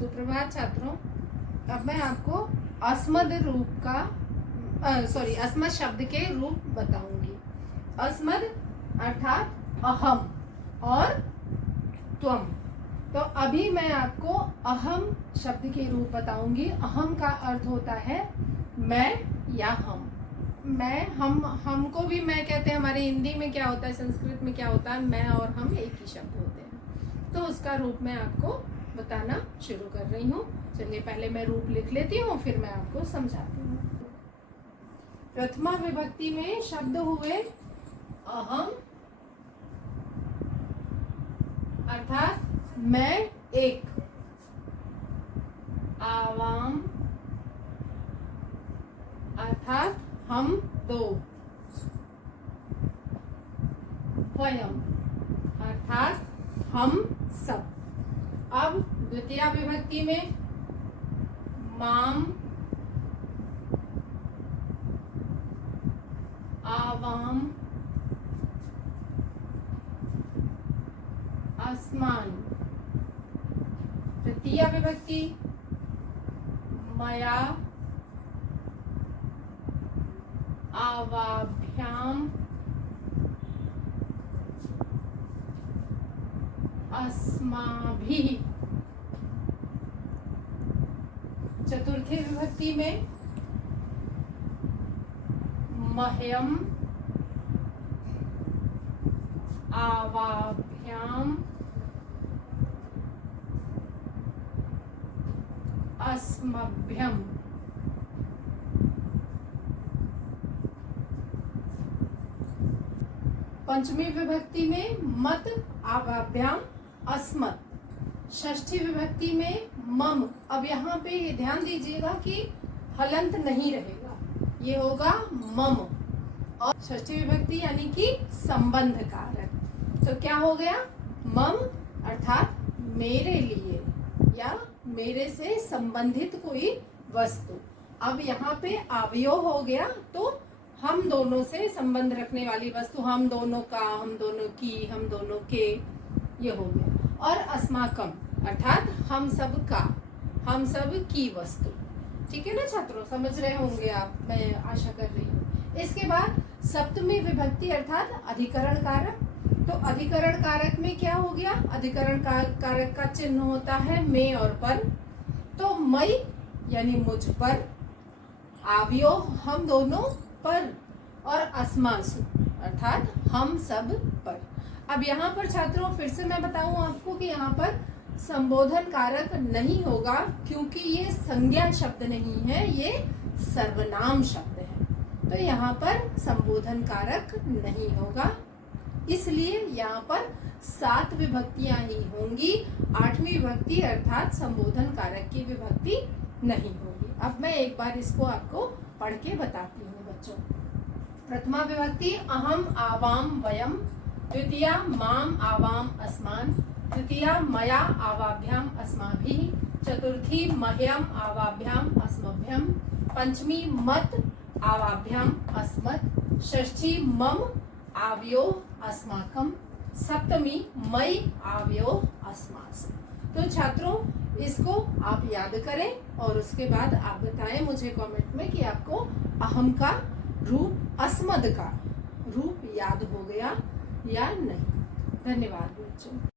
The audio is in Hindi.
सुप्रभात छात्रों। अब मैं आपको अस्मद रूप का अस्मद शब्द के रूप बताऊंगी। अस्मद अर्थात अहम और त्वम। तो अभी मैं आपको अहम शब्द के रूप बताऊंगी। अहम का अर्थ होता है मैं या हम। मैं, हमको भी मैं कहते हैं। हमारे हिंदी में क्या होता है, संस्कृत में क्या होता है, मैं और हम एक ही शब्द होते हैं। तो उसका रूप मैं आपको बताना शुरू कर रही हूँ। चलिए पहले मैं रूप लिख लेती हूँ, फिर मैं आपको समझाती हूँ। प्रथमा विभक्ति में शब्द हुए अहम अर्थात मैं एक, आवाम अर्थात हम दो, वयम अर्थात हम सब। अब द्वितीय विभक्ति में माम, आवाम, अस्मान। तृतीय विभक्ति मया, आवाभ्याम, अस्माभिः। चतुर्थी विभक्ति में मह्यम, आवाभ्याम, अस्मभ्यम। पंचमी विभक्ति में मत, आवाभ्याम, अस्मत्। षष्ठी विभक्ति में मम। अब यहाँ पे ये ध्यान दीजिएगा कि हलंत नहीं रहेगा, ये होगा मम। और षष्ठी विभक्ति यानी कि संबंध कारक। तो क्या हो गया, मम अर्थात मेरे लिए या मेरे से संबंधित कोई वस्तु। अब यहाँ पे अवयव हो गया, तो हम दोनों से संबंध रखने वाली वस्तु, हम दोनों का, हम दोनों की, हम दोनों के, ये हो गया। और अस्माकम अर्थात हम सब का, हम सब की वस्तु। ठीक है ना छात्रों, समझ रहे होंगे आप, मैं आशा कर रही हूँ। इसके बाद सप्तमी विभक्ति अर्थात अधिकरण कारक। तो अधिकरण कारक में क्या हो गया, अधिकरण कारक का चिन्ह होता है मैं और पर। तो मई यानी मुझ पर, आवियो हम दोनों पर, और अस्मासु अर्थात हम सब पर। अब यहाँ पर छात्रों फिर से मैं बताऊं आपको कि यहाँ पर संबोधन कारक नहीं होगा, क्योंकि ये संज्ञा शब्द नहीं है, ये सर्वनाम शब्द है। तो यहाँ पर संबोधन कारक नहीं होगा, इसलिए यहाँ पर 7 विभक्तियां ही होंगी। 8वीं विभक्ति अर्थात संबोधन कारक की विभक्ति नहीं होगी। अब मैं एक बार इसको आपको पढ़ के बताती हूँ बच्चों। प्रथमा विभक्ति अहम, आवाम, वयम। द्वितीया माम, आवाम, अस्मान। तृतीया मया, आवाभ्याम, अस्माभिः। चतुर्थी मह्यम, आवाभ्याम, अस्मभ्यम। पंचमी मत, आवाभ्याम, अस्मत्। षष्ठी मम, आवयो, अस्माकम। सप्तमी मई, आवयो, अस्मासु। तो छात्रों इसको आप याद करें और उसके बाद आप बताएं मुझे कमेंट में कि आपको अहम का रूप, अस्मद का रूप याद हो गया या नहीं। धन्यवाद बच्चों।